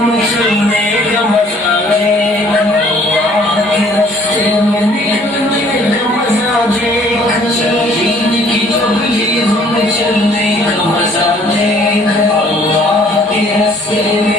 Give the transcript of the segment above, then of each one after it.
में चलने का मजा देख, अल्लाह के रास्ते में निकलने का मजा देख, दीन की तबलीग में चलने का मजा देख, अल्लाह के रास्ते में।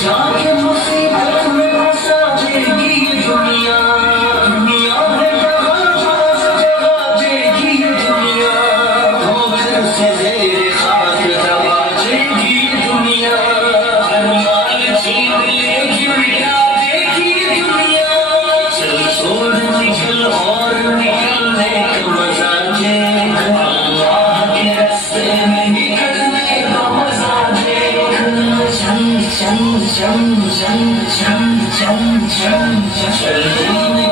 जाके मुसीबत में फंसा देगी ये दुनिया, दुनिया है जहां जगा देगी ये दुनिया, धोखे से तेरे खाक दबा देगी ये दुनिया, हर माल छीन लेगी मिटा देगी ये दुनिया, चल छोड़ निकल और निकलने का मजा देख, अल्लाह के रास्ते में निकलने का मजा देख, चल चल चल चल चल चल चल चल चल